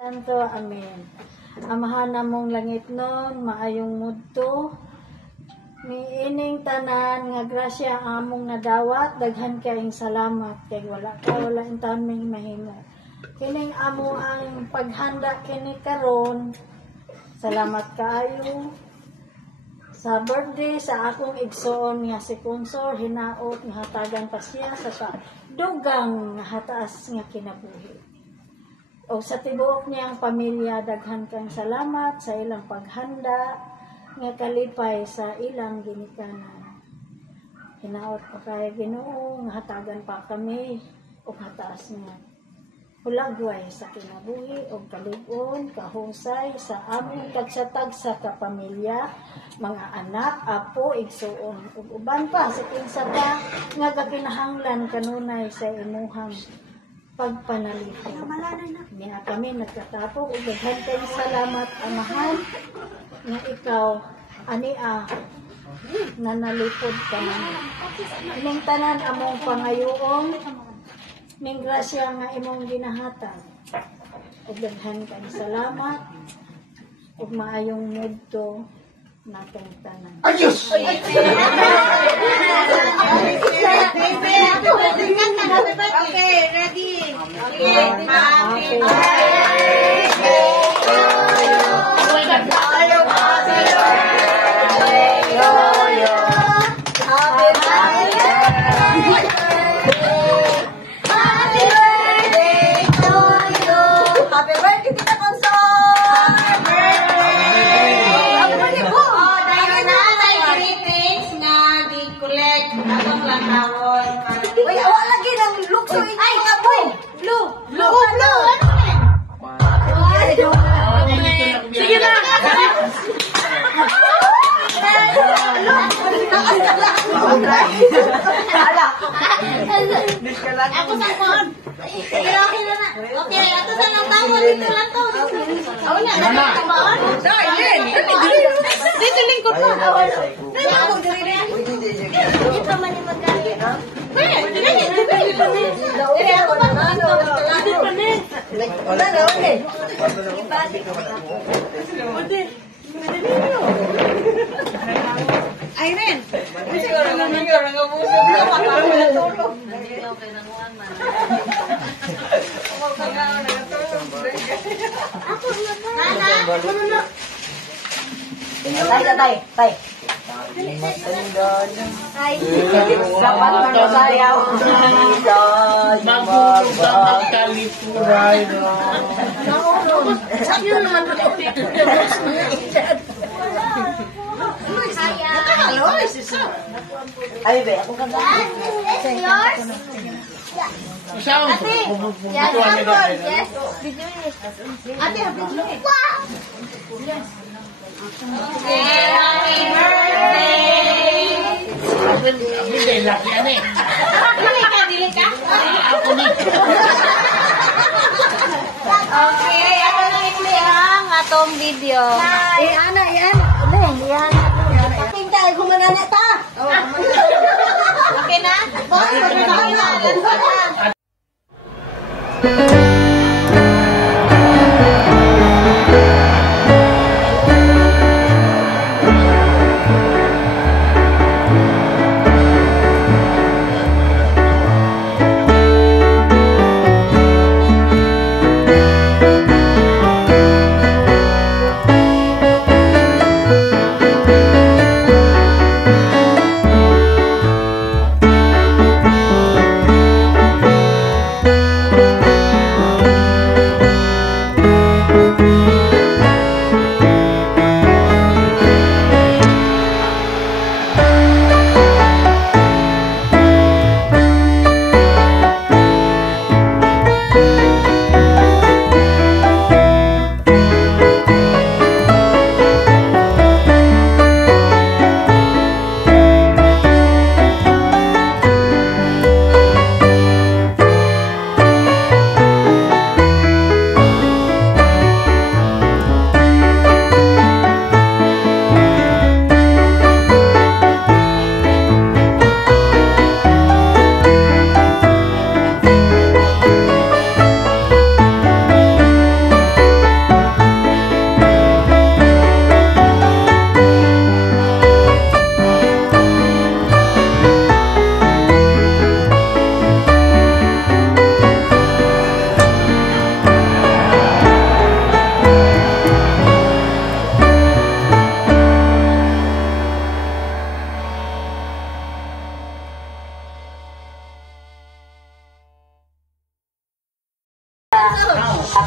Santo, amen. Amahan namong langit nun, maayong mudto. Miining tanan nga grasya among nadawat, daghan kayong salamat kay wala intahan ming mahimo. Kining amo ang paghanda kini karon. Salamat kaayo sa birthday sa akong igsoon nga si Consor, hinaot nga hatagan pa siya sa dugang nga hataas nga kinabuhi. O sa tibuok niyang pamilya, daghan kang salamat sa ilang paghanda nga kalipay sa ilang ginikanan. Hinaot pa kay Ginoo nga hatagan pa kami o hataas nga hulagway sa kinabuhi o kalig-on, kahusay sa among tagsatag sa kapamilya, mga anak, apo, igsoon, ug uban pa sa kinsa pa nga kakinahanglan kanunay sa imuhang pagpanalipod. Niya kami nagkatapog ug daghan kayong salamat amahan nga ikaw ania nga nalipod ka namin. Ining tanan among pangayoon ning grasya nga imong ginahatag. Ug daghan kayong salamat ug maayong mudto natong tanan. Ayos! Okay, ready? Okay, happy birthday, Tita Consor! Greetings nga di-collect atong lanawon. Uy, awa lagi ng lukso ay kaboy. Blue. Sige na. Ako sa kon. Okay na. Okay, ato sa nang tawo dito lang to. Aw na kabaon. Dito lingkod pa. Dito ako diri. Ito man ni magkali. Dili ako na ano. Wala na okay. Irene. Siguro nga buso ka para natulog. Ako na. Tay. Ay, dapat na sayaw. Magulog ka magkalipuray na. Sa'yo naman ulit. Ay, be, ako ka ba? It's yours? Ate, yes, Ate, happy birthday. Wow! Okay, happy birthday! Hindi, laki yan eh. Dili ka? Ako ni. Okay, ako na ikli ang atong video. Ana, yan. Yan. Tingkay, gumanana ta! Okay na? Okay na.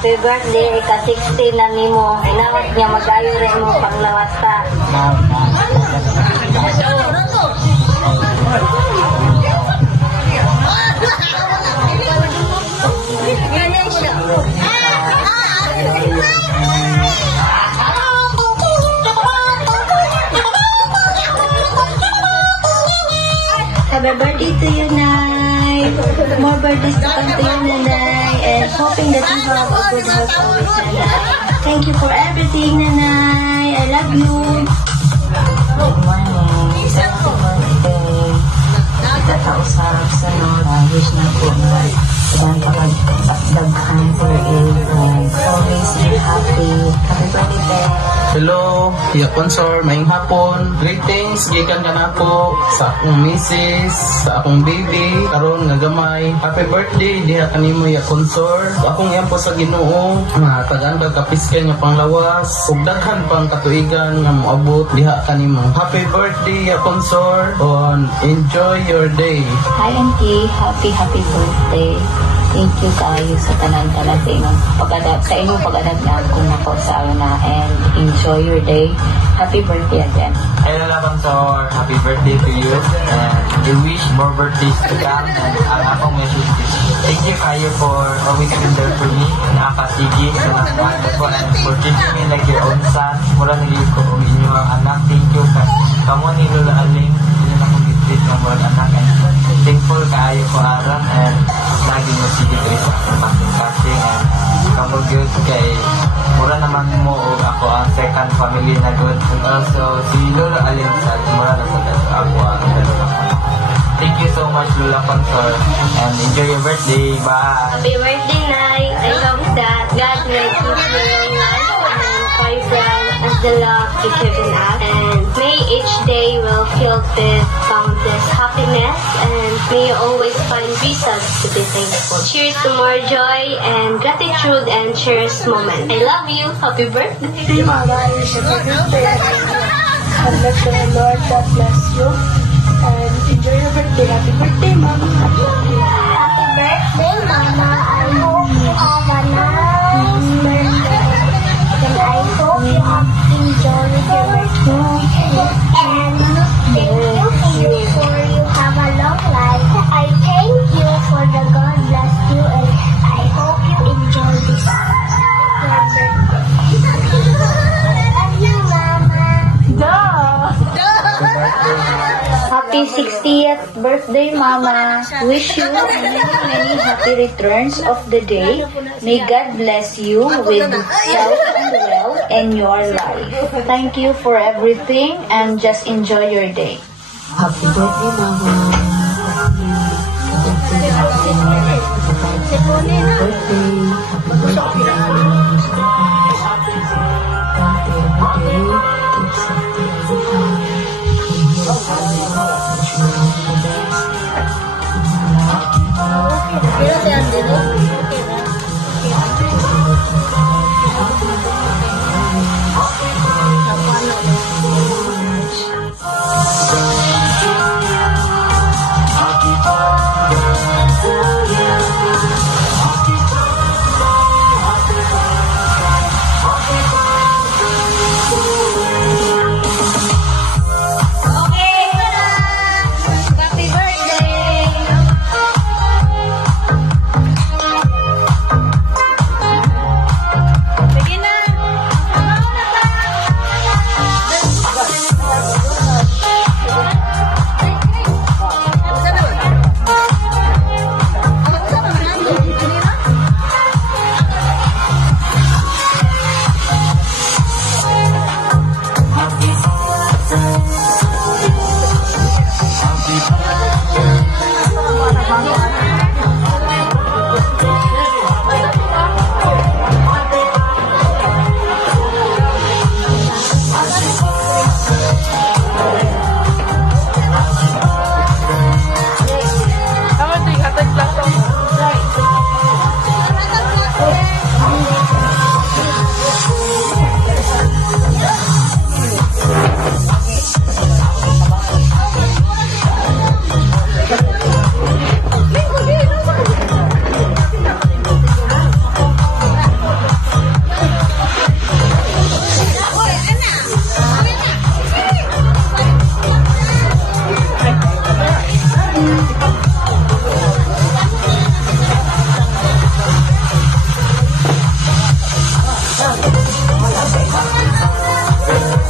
Happy birthday, ika-60 na nimo. Inawat niya mag-ayo rin mo panglawas ta. Happy birthday to you, Nay. More birthdays to come to you, Nanay. And hoping that you have a good health always, Nanay. Thank you for everything, Nanay. I love you. Good morning. Happy birthday. Kakausap sa Nora. Wish na po na ibang kapagdaghan for you. And always be happy. Happy birthday. Hello, yapon sir, maing hapon. Greetings, gikan ka na po sa akong misis, sa akong baby, karon nga gamay. Happy birthday, diha kanimo yapon sir. Akong yan po sa Ginoo, nga tagaan ka kapiskay nga panglawas, ug daghan pang katuigan nga moabot diha kanimo. Happy birthday yapon sir, and enjoy your day. Hi, Auntie. Happy birthday. Thank you kayo sa tanan-tanan sa inyong pag-adapt na kung nako sa na and enjoy your day. Happy birthday again. Hello, Labansor. Happy birthday to you. And we wish more birthdays to come. And ang akong message is, thank you kayo for always being there for me. Nakapasigi sa mga bata ko and for teaching me like your own son. Mura nili ko kung inyong anak. Thank you. Kamu ni Lola Aling. Hindi na kong bitbit ng mga anak. And thankful kayo ko aram. And lagi mo sige sa kasing-kasing. And kamu good kay mura naman mo o ako ang second family na good. And also, si Lola Alin sa mura na sa ako ang dalawa. Thank you so much, Lola Consor. And enjoy your birthday. Bye! Happy birthday, Nay. I hope that God will keep you long life and vibrant as the love you've given us. And may each day will filled with countless happiness and may you always find reasons to be thankful. Cheers to more joy and gratitude and cherished moment. I love you. Happy birthday. Mama, I wish you a good day. And let the Lord God bless you. And enjoy your birthday. Happy birthday, Mama. Happy birthday, Mama. I hope you have a nice birthday. And I hope you have enjoyed your birthday. And thank you for you have a long life. I thank you for the God bless you and I hope you enjoy this your birthday. I love you, Mama. Happy 60th birthday, Mama. Wish you many happy returns of the day. May God bless you with health and wealth in your life. Thank you for everything and just enjoy your day. Happy birthday, Mama. Happy birthday.